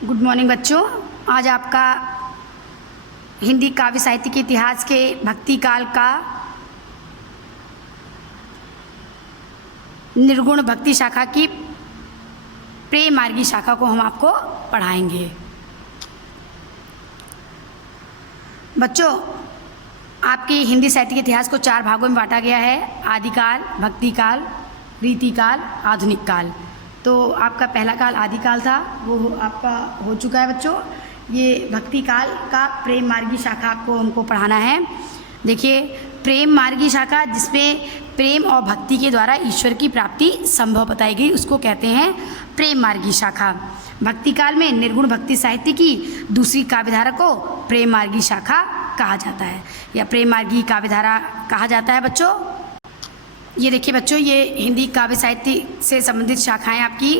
Good morning बच्चों। आज आपका हिंदी काव्य साहित्य के इतिहास के भक्ति काल का निर्गुण भक्ति शाखा की प्रेम मार्गी शाखा को हम आपको पढ़ाएंगे। बच्चों, आपके हिंदी साहित्य के इतिहास को 4 भागों में बांटा गया है: आदिकाल, भक्ति काल, रीतिकाल, आधुनिक काल। तो आपका पहला काल आदिकाल था, वो आपका हो चुका है बच्चों। ये भक्ति काल का प्रेम मार्गी शाखा आपको हमको पढ़ाना है। देखिए, प्रेम मार्गी शाखा जिसमें प्रेम और भक्ति के द्वारा ईश्वर की प्राप्ति संभव बताई गई, उसको कहते हैं प्रेम मार्गी शाखा। भक्ति काल में निर्गुण भक्ति साहित्य की दूसरी काव्यधारा को प्रेम मार्गी शाखा कहा जाता है या प्रेम मार्गी काव्यधारा कहा जाता है बच्चों। ये देखिए बच्चों, ये हिंदी काव्य साहित्य से संबंधित शाखाएं आपकी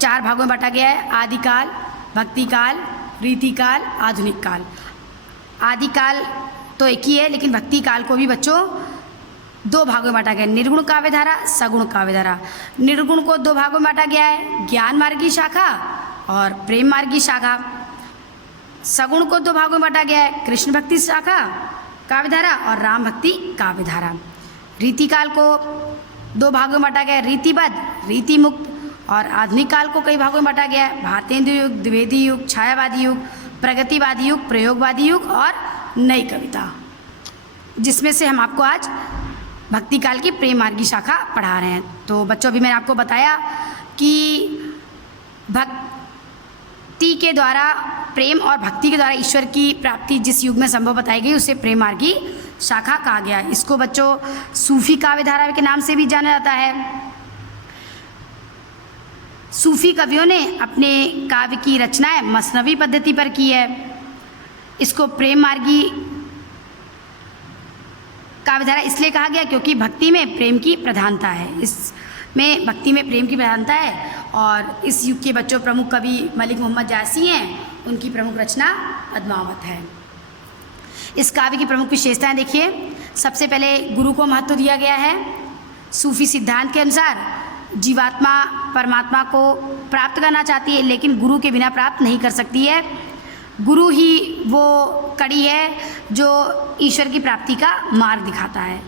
4 भागों में बांटा गया है: आदिकाल, भक्ति काल, रीतिकाल, आधुनिक काल। आदिकाल तो एक ही है, लेकिन भक्ति काल को भी बच्चों 2 भागों में बांटा गया है: निर्गुण काव्यधारा, सगुण काव्यधारा। निर्गुण को 2 भागों में बांटा गया है: ज्ञान मार्गी शाखा और प्रेम मार्गी शाखा। सगुण को 2 भागों में बांटा गया है: कृष्ण भक्ति शाखा काव्यधारा और राम भक्ति काव्यधारा। रीतिकाल को 2 भागों में बांटा गया है: रीतिबद्ध, रीतिमुक्त। और आधुनिक काल को कई भागों में बांटा गया है: भारतेंदु युग, द्विवेदी युग, छायावादी युग, प्रगतिवादी युग, प्रयोगवादी युग और नई कविता, जिसमें से हम आपको आज भक्ति काल की प्रेम मार्गी शाखा पढ़ा रहे हैं। तो बच्चों, अभी मैंने आपको बताया कि भक्ति के द्वारा, प्रेम और भक्ति के द्वारा ईश्वर की प्राप्ति जिस युग में संभव बताई गई, उसे प्रेम मार्गी शाखा कहा गया। इसको बच्चों सूफी काव्यधारा के नाम से भी जाना जाता है। सूफी कवियों ने अपने काव्य की रचनाएं मसनवी पद्धति पर की है। इसको प्रेम मार्गी काव्यधारा इसलिए कहा गया क्योंकि भक्ति में प्रेम की प्रधानता है। इसमें भक्ति में प्रेम की प्रधानता है। और इस युग के बच्चों प्रमुख कवि मलिक मोहम्मद जासी हैं, उनकी प्रमुख रचना पद्मावत है। इस काव्य की प्रमुख विशेषताएं देखिए। सबसे पहले गुरु को महत्व दिया गया है। सूफी सिद्धांत के अनुसार जीवात्मा परमात्मा को प्राप्त करना चाहती है, लेकिन गुरु के बिना प्राप्त नहीं कर सकती है। गुरु ही वो कड़ी है जो ईश्वर की प्राप्ति का मार्ग दिखाता है।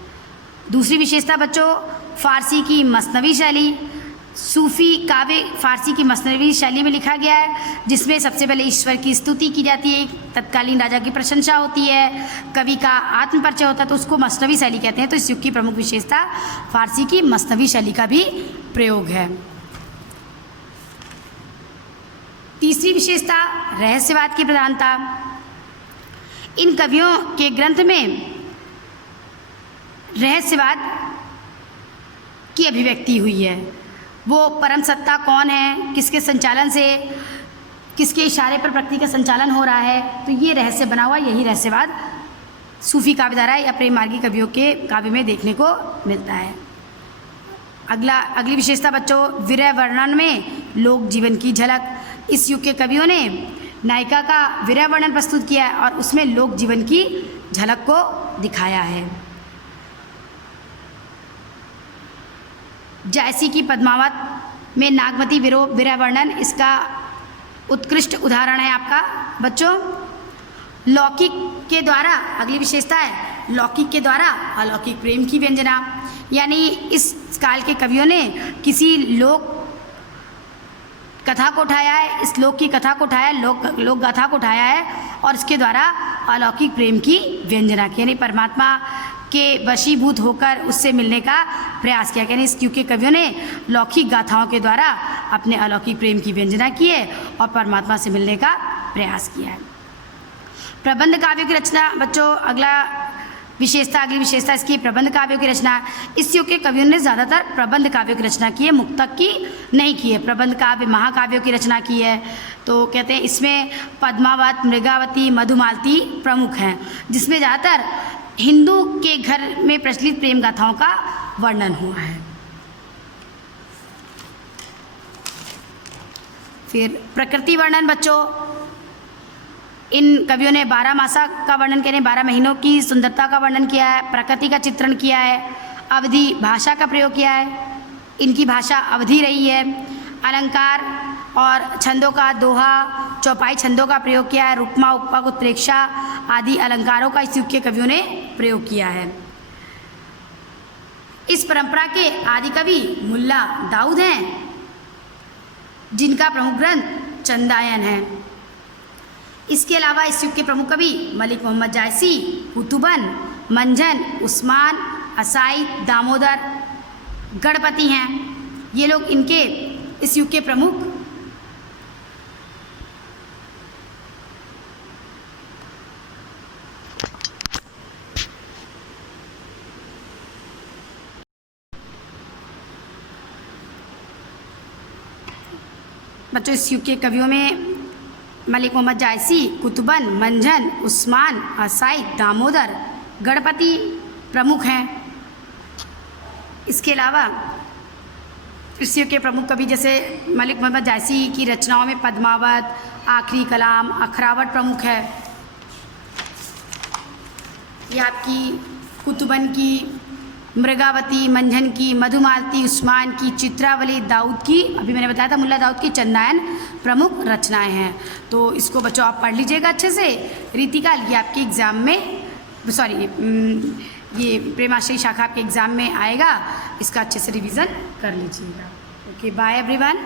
दूसरी विशेषता बच्चों, फारसी की मसनवी शैली। सूफी काव्य फारसी की मसनवी शैली में लिखा गया है, जिसमें सबसे पहले ईश्वर की स्तुति की जाती है, तत्कालीन राजा की प्रशंसा होती है, कवि का आत्म परिचय होता है, तो उसको मसनवी शैली कहते हैं। तो इस युग की प्रमुख विशेषता फारसी की मसनवी शैली का भी प्रयोग है। तीसरी विशेषता रहस्यवाद की प्रधानता। इन कवियों के ग्रंथ में रहस्यवाद की अभिव्यक्ति हुई है। वो परम सत्ता कौन है, किसके संचालन से, किसके इशारे पर प्रकृति का संचालन हो रहा है, तो ये रहस्य बना हुआ, यही रहस्यवाद सूफी काव्यधारा या प्रेम मार्गी कवियों के काव्य में देखने को मिलता है। अगली विशेषता बच्चों, विरह वर्णन में लोक जीवन की झलक। इस युग के कवियों ने नायिका का विरह वर्णन प्रस्तुत किया है और उसमें लोक जीवन की झलक को दिखाया है। जायसी की पद्मावत में नागमती विरह वर्णन इसका उत्कृष्ट उदाहरण है आपका बच्चों। लौकिक के द्वारा, अगली विशेषता है लौकिक के द्वारा अलौकिक प्रेम की व्यंजना। यानी इस काल के कवियों ने किसी लोक कथा को उठाया है, इस लोक की कथा को उठाया, लोक गाथा को उठाया है और इसके द्वारा अलौकिक प्रेम की व्यंजना की, यानी परमात्मा के वशीभूत होकर उससे मिलने का प्रयास किया। यानी इस युग के कवियों ने लौकिक गाथाओं के द्वारा अपने अलौकिक प्रेम की व्यंजना की है और परमात्मा से मिलने का प्रयास किया है। प्रबंध काव्यों की रचना बच्चों, अगली विशेषता इसकी प्रबंध काव्यों की रचना। इस युग के कवियों ने ज़्यादातर प्रबंध काव्यों की रचना की है, मुक्तक की नहीं की है। प्रबंध काव्य महाकाव्यों की रचना की है। तो कहते हैं इसमें पद्मावत, मृगावती, मधुमालती प्रमुख हैं, जिसमें ज़्यादातर हिंदू के घर में प्रचलित प्रेम गाथाओं का वर्णन हुआ है। फिर प्रकृति वर्णन बच्चों, इन कवियों ने 12 मासा का वर्णन किया है, 12 महीनों की सुंदरता का वर्णन किया है, प्रकृति का चित्रण किया है, अवधि भाषा का प्रयोग किया है, इनकी भाषा अवधि रही है। अलंकार और छंदों का दोहा, चौपाई छंदों का प्रयोग किया है, उपमा, उपपद, उत्प्रेक्षा आदि अलंकारों का इस युग के कवियों ने प्रयोग किया है। इस परंपरा के आदि कवि मुल्ला दाऊद हैं, जिनका प्रमुख ग्रंथ चंदायन है। इसके अलावा इस युग के प्रमुख कवि मलिक मोहम्मद जायसी, कुतुबन, मंझन, उस्मान, असाइद, दामोदर, गणपति हैं। ये लोग इनके इस युग के प्रमुख बच्चों इस युग के कवियों में मलिक मोहम्मद जायसी, कुतुबन, मंझन, उस्मान, असाइद, दामोदर, गणपति प्रमुख हैं। इसके अलावा इस युग के प्रमुख कवि जैसे मलिक मोहम्मद जायसी की रचनाओं में पद्मावत, आखिरी कलाम, अखरावट प्रमुख है। ये आपकी कुतुबन की मृगावती, मंझन की मधुमालती, उस्मान की चित्रावली, दाऊद की, अभी मैंने बताया था मुल्ला दाऊद की चंदायन प्रमुख रचनाएं हैं। तो इसको बच्चों आप पढ़ लीजिएगा अच्छे से। रीतिकाल ये आपके एग्ज़ाम में ये प्रेमाश्रयी शाखा आपके एग्ज़ाम में आएगा, इसका अच्छे से रिवीजन कर लीजिएगा। Okay, bye everyone.